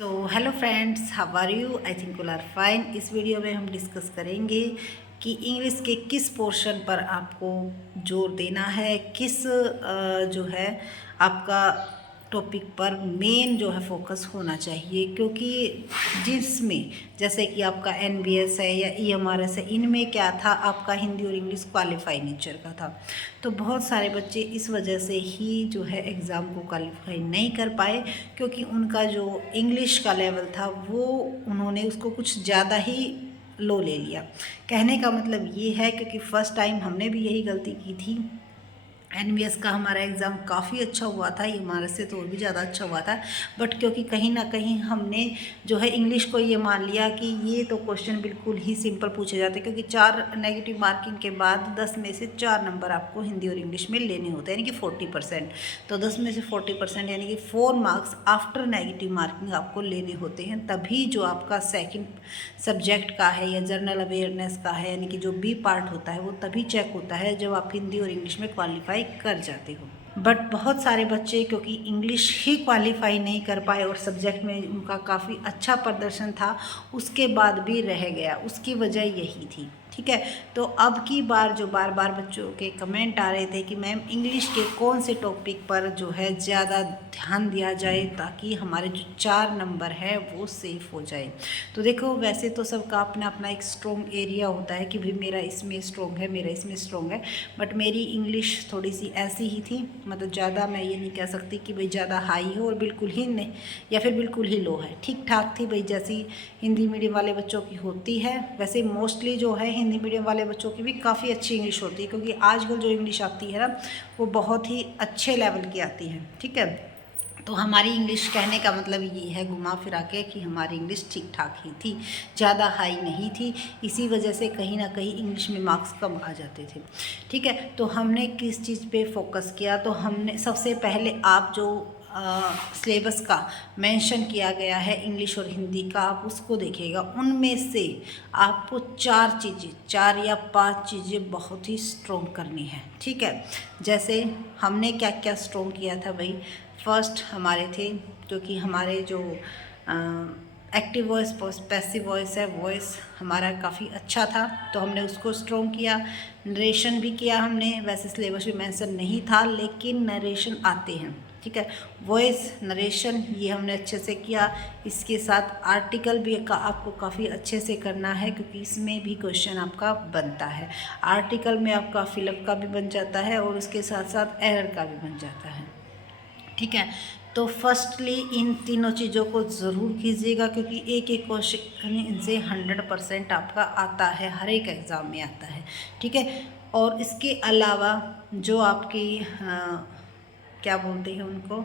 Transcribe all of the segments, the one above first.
तो hello friends, how are you? I think you are fine. इस video में हम डिस्कस करेंगे कि इंग्लिश के किस पोर्शन पर आपको जोर देना है, किस जो है आपका टॉपिक पर मेन जो है फोकस होना चाहिए, क्योंकि जिसमें जैसे कि आपका एनबीएस है या ईएमआरएस है, इनमें क्या था, आपका हिंदी और इंग्लिश क्वालिफाई नेचर का था। तो बहुत सारे बच्चे इस वजह से ही जो है एग्ज़ाम को क्वालिफाई नहीं कर पाए, क्योंकि उनका जो इंग्लिश का लेवल था वो उन्होंने उसको कुछ ज़्यादा ही लो ले लिया। कहने का मतलब ये है, क्योंकि फ़र्स्ट टाइम हमने भी यही गलती की थी। एनबीएस का हमारा एग्ज़ाम काफ़ी अच्छा हुआ था, ये हमारे से तो और भी ज़्यादा अच्छा हुआ था। बट क्योंकि कहीं ना कहीं हमने जो है इंग्लिश को ये मान लिया कि ये तो क्वेश्चन बिल्कुल ही सिंपल पूछे जाते हैं, क्योंकि 4 नेगेटिव मार्किंग के बाद 10 में से 4 नंबर आपको हिंदी और इंग्लिश में लेने होते हैं, यानी कि 40%। तो 10 में से 40% यानी कि 4 मार्क्स आफ्टर नेगेटिव मार्किंग आपको लेने होते हैं, तभी जो आपका सेकेंड सब्जेक्ट का है या जनरल अवेयरनेस का है, यानी कि जो बी पार्ट होता है, वो तभी चेक होता है जब आप हिंदी और इंग्लिश में क्वालिफाई कर जाते हो। बट बहुत सारे बच्चे क्योंकि इंग्लिश ही क्वालिफाई नहीं कर पाए और सब्जेक्ट में उनका काफ़ी अच्छा प्रदर्शन था, उसके बाद भी रह गया, उसकी वजह यही थी। ठीक है, तो अब की बार जो बार बार बच्चों के कमेंट आ रहे थे कि मैम इंग्लिश के कौन से टॉपिक पर जो है ज़्यादा ध्यान दिया जाए ताकि हमारे जो 4 नंबर है वो सेफ हो जाए। तो देखो, वैसे तो सबका अपना अपना एक स्ट्रॉन्ग एरिया होता है कि भाई मेरा इसमें स्ट्रॉन्ग है, मेरा इसमें स्ट्रॉन्ग है। बट मेरी इंग्लिश थोड़ी सी ऐसी ही थी, मतलब ज़्यादा मैं ये नहीं कह सकती कि भाई ज़्यादा हाई हो और बिल्कुल ही नहीं, या फिर बिल्कुल ही लो है, ठीक ठाक थी भाई, जैसी हिंदी मीडियम वाले बच्चों की होती है वैसे मोस्टली जो है हिंदी मीडियम वाले बच्चों की भी काफ़ी अच्छी इंग्लिश होती है, क्योंकि आजकल जो इंग्लिश आती है ना वो बहुत ही अच्छे लेवल की आती है। ठीक है, तो हमारी इंग्लिश, कहने का मतलब ये है घुमा फिरा के कि हमारी इंग्लिश ठीक ठाक ही थी, ज़्यादा हाई नहीं थी। इसी वजह से कहीं ना कहीं इंग्लिश में मार्क्स कम आ जाते थे। ठीक है, तो हमने किस चीज़ पे फोकस किया, तो हमने सबसे पहले आप जो सिलेबस का मेंशन किया गया है इंग्लिश और हिंदी का, आप उसको देखिएगा। उनमें से आपको 4 चीज़ें, 4 या 5 चीज़ें बहुत ही स्ट्रॉन्ग करनी है। ठीक है, जैसे हमने क्या क्या स्ट्रॉन्ग किया था भाई। फर्स्ट हमारे थे, क्योंकि हमारे जो एक्टिव वॉइस पैसिव वॉइस है, वॉइस हमारा काफ़ी अच्छा था, तो हमने उसको स्ट्रॉन्ग किया। नरेशन भी किया हमने, वैसे सिलेबस में मेंशन नहीं था लेकिन नरेशन आते हैं। ठीक है, वॉइस नरेशन ये हमने अच्छे से किया। इसके साथ आर्टिकल भी आपको काफ़ी अच्छे से करना है, क्योंकि इसमें भी क्वेश्चन आपका बनता है। आर्टिकल में आपका फिलअप का भी बन जाता है और उसके साथ साथ एरर का भी बन जाता है। ठीक है, तो फर्स्टली इन तीनों चीज़ों को ज़रूर कीजिएगा, क्योंकि एक एक क्वेश्चन इनसे 100% आपका आता है, हर एक एग्ज़ाम में आता है। ठीक है, और इसके अलावा जो आपकी क्या बोलते हैं उनको,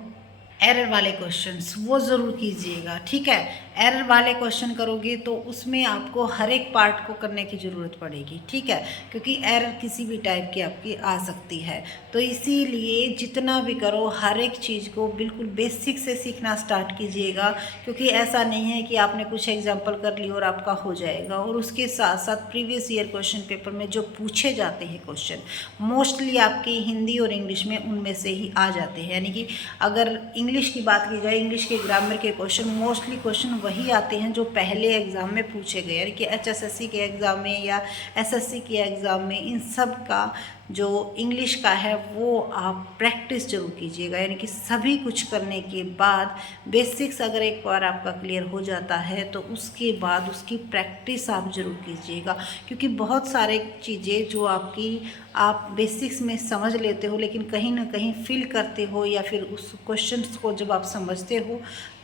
एरर वाले क्वेश्चंस वो ज़रूर कीजिएगा। ठीक है, एरर वाले क्वेश्चन करोगे तो उसमें आपको हर एक पार्ट को करने की ज़रूरत पड़ेगी। ठीक है, क्योंकि एरर किसी भी टाइप की आपकी आ सकती है, तो इसीलिए जितना भी करो हर एक चीज़ को बिल्कुल बेसिक से सीखना स्टार्ट कीजिएगा, क्योंकि ऐसा नहीं है कि आपने कुछ एग्जाम्पल कर ली और आपका हो जाएगा। और उसके साथ साथ प्रीवियस ईयर क्वेश्चन पेपर में जो पूछे जाते हैं क्वेश्चन, मोस्टली आपकी हिंदी और इंग्लिश में उनमें से ही आ जाते हैं। यानी कि अगर इंग्लिश की बात की जाए, इंग्लिश के ग्रामर के क्वेश्चन, मोस्टली क्वेश्चन वही आते हैं जो पहले एग्ज़ाम में पूछे गए, यानी कि एचएसएससी के एग्ज़ाम में या एसएससी के एग्ज़ाम में। इन सब का जो इंग्लिश का है वो आप प्रैक्टिस जरूर कीजिएगा, यानी कि सभी कुछ करने के बाद बेसिक्स अगर एक बार आपका क्लियर हो जाता है तो उसके बाद उसकी प्रैक्टिस आप ज़रूर कीजिएगा, क्योंकि बहुत सारे चीज़ें जो आपकी आप बेसिक्स में समझ लेते हो लेकिन कहीं ना कहीं फील करते हो, या फिर उस क्वेश्चंस को जब आप समझते हो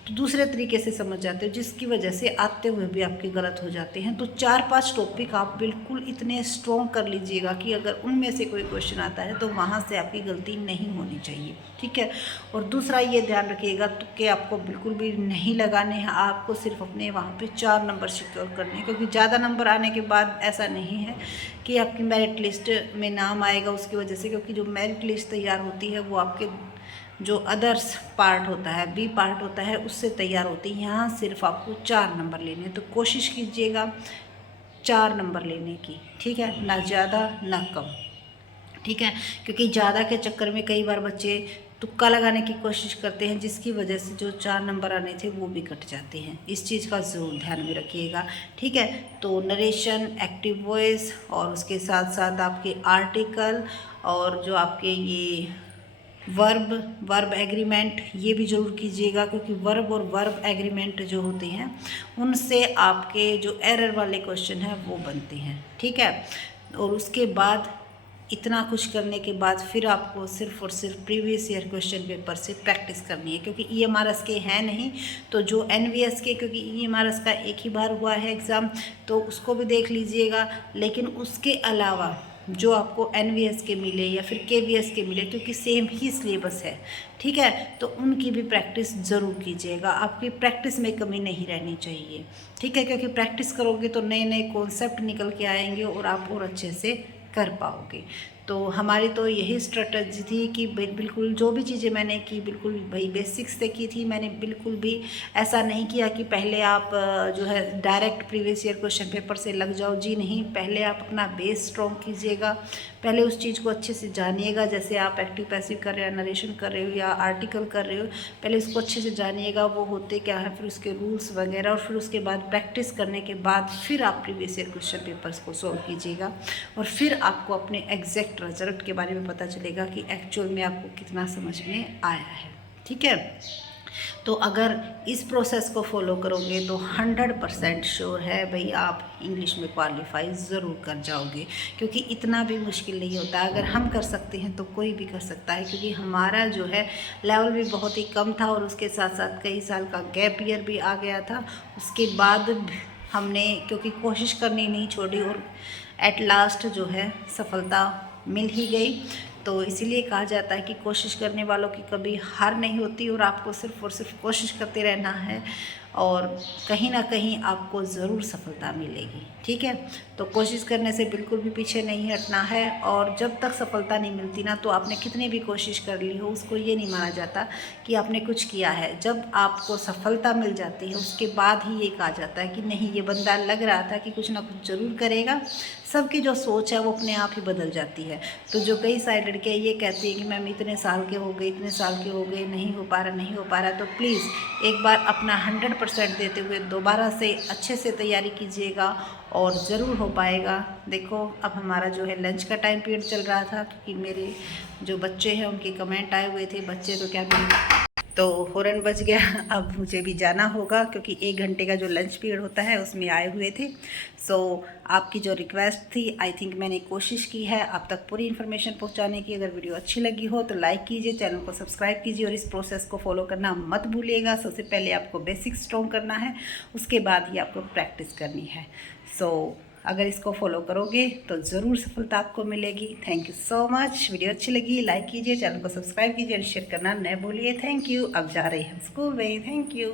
तो दूसरे तरीके से समझ जाते हो, जिसकी वजह से आते हुए भी आपके गलत हो जाते हैं। तो 4-5 टॉपिक आप बिल्कुल इतने स्ट्रॉन्ग कर लीजिएगा कि अगर उनमें से कोई क्वेश्चन आता है तो वहाँ से आपकी गलती नहीं होनी चाहिए। ठीक है, और दूसरा ये ध्यान रखिएगा कि आपको बिल्कुल भी नहीं लगाने हैं, आपको सिर्फ अपने वहाँ पे 4 नंबर सिक्योर करने हैं, क्योंकि ज़्यादा नंबर आने के बाद ऐसा नहीं है कि आपकी मेरिट लिस्ट में नाम आएगा उसकी वजह से, क्योंकि जो मेरिट लिस्ट तैयार होती है वो आपके जो अदर्स पार्ट होता है, बी पार्ट होता है, उससे तैयार होती है। यहाँ सिर्फ आपको 4 नंबर लेने हैं, तो कोशिश कीजिएगा 4 नंबर लेने की। ठीक है, ना ज़्यादा ना कम। ठीक है, क्योंकि ज़्यादा के चक्कर में कई बार बच्चे तुक्का लगाने की कोशिश करते हैं, जिसकी वजह से जो 4 नंबर आने थे वो भी कट जाते हैं। इस चीज़ का ज़रूर ध्यान में रखिएगा, ठीक है। तो नरेशन, एक्टिव वॉइस और उसके साथ साथ आपके आर्टिकल और जो आपके ये वर्ब एग्रीमेंट, ये भी ज़रूर कीजिएगा, क्योंकि वर्ब और वर्ब एग्रीमेंट जो होते हैं उनसे आपके जो एरर वाले क्वेश्चन हैं वो बनते हैं, ठीक है। और उसके बाद इतना कुछ करने के बाद फिर आपको सिर्फ और सिर्फ प्रीवियस ईयर क्वेश्चन पेपर से प्रैक्टिस करनी है, क्योंकि EMRS के हैं नहीं तो जो NVS के, क्योंकि EMRS का एक ही बार हुआ है एग्ज़ाम, तो उसको भी देख लीजिएगा। लेकिन उसके अलावा जो आपको NVS के मिले या फिर KVS के मिले, क्योंकि सेम ही सिलेबस है, ठीक है, तो उनकी भी प्रैक्टिस ज़रूर कीजिएगा। आपकी प्रैक्टिस में कमी नहीं रहनी चाहिए, ठीक है, क्योंकि प्रैक्टिस करोगे तो नए नए कॉन्सेप्ट निकल के आएंगे और आप और अच्छे से कर पाओगे। तो हमारी तो यही स्ट्रेटजी थी कि बिल्कुल जो भी चीज़ें मैंने की बिल्कुल भाई बेसिक्स से की थी। मैंने बिल्कुल भी ऐसा नहीं किया कि पहले आप जो है direct previous year question paper से लग जाओ, जी नहीं। पहले आप अपना बेस स्ट्रॉन्ग कीजिएगा, पहले उस चीज़ को अच्छे से जानिएगा। जैसे आप एक्टिव पैसिव कर रहे हो, नरेशन कर रहे हो या आर्टिकल कर रहे हो, पहले उसको अच्छे से जानिएगा वो होते क्या है, फिर उसके रूल्स वगैरह, और फिर उसके बाद प्रैक्टिस करने के बाद फिर आप प्रीवियस ईयर क्वेश्चन पेपर्स को सॉल्व कीजिएगा। और फिर आपको अपने एग्जैक्ट रिजल्ट के बारे में पता चलेगा कि एक्चुअल में आपको कितना समझ में आया है, ठीक है। तो अगर इस प्रोसेस को फॉलो करोगे तो 100% श्योर है भाई आप इंग्लिश में क्वालिफाई ज़रूर कर जाओगे, क्योंकि इतना भी मुश्किल नहीं होता। अगर हम कर सकते हैं तो कोई भी कर सकता है, क्योंकि हमारा जो है लेवल भी बहुत ही कम था और उसके साथ साथ कई साल का गैप ईयर भी आ गया था। उसके बाद हमने क्योंकि कोशिश करनी नहीं छोड़ी और एट लास्ट जो है सफलता मिल ही गई। तो इसीलिए कहा जाता है कि कोशिश करने वालों की कभी हार नहीं होती, और आपको सिर्फ और सिर्फ कोशिश करते रहना है और कहीं ना कहीं आपको ज़रूर सफलता मिलेगी, ठीक है। तो कोशिश करने से बिल्कुल भी पीछे नहीं हटना है, और जब तक सफलता नहीं मिलती ना, तो आपने कितनी भी कोशिश कर ली हो उसको ये नहीं माना जाता कि आपने कुछ किया है। जब आपको सफलता मिल जाती है उसके बाद ही ये कहा जाता है कि नहीं, ये बंदा लग रहा था कि कुछ ना कुछ ज़रूर करेगा। सबकी जो सोच है वो अपने आप ही बदल जाती है। तो जो कई सारी लड़कियाँ ये कहती हैं कि मैम इतने साल के हो गए, इतने साल के हो गए, नहीं हो पा रहा, नहीं हो पा रहा, तो प्लीज़ एक बार अपना 100% देते हुए दोबारा से अच्छे से तैयारी कीजिएगा और ज़रूर हो पाएगा। देखो अब हमारा जो है लंच का टाइम पीरियड चल रहा था, क्योंकि मेरे जो बच्चे हैं उनके कमेंट आए हुए थे। बच्चे तो क्या बोले, तो हॉर्न बज गया। अब मुझे भी जाना होगा, क्योंकि 1 घंटे का जो लंच पीरियड होता है उसमें आए हुए थे। सो आपकी जो रिक्वेस्ट थी, आई थिंक मैंने कोशिश की है आप तक पूरी इन्फॉर्मेशन पहुंचाने की। अगर वीडियो अच्छी लगी हो तो लाइक कीजिए, चैनल को सब्सक्राइब कीजिए और इस प्रोसेस को फॉलो करना मत भूलिएगा। सबसे पहले आपको बेसिक स्ट्रॉन्ग करना है, उसके बाद ही आपको प्रैक्टिस करनी है। सो अगर इसको फॉलो करोगे तो ज़रूर सफलता आपको मिलेगी। Thank you so much. Video अच्छी लगी लाइक कीजिए, चैनल को सब्सक्राइब कीजिए और शेयर करना न भूलिए। Thank you. अब जा रहे हैं स्कूल में। Thank you.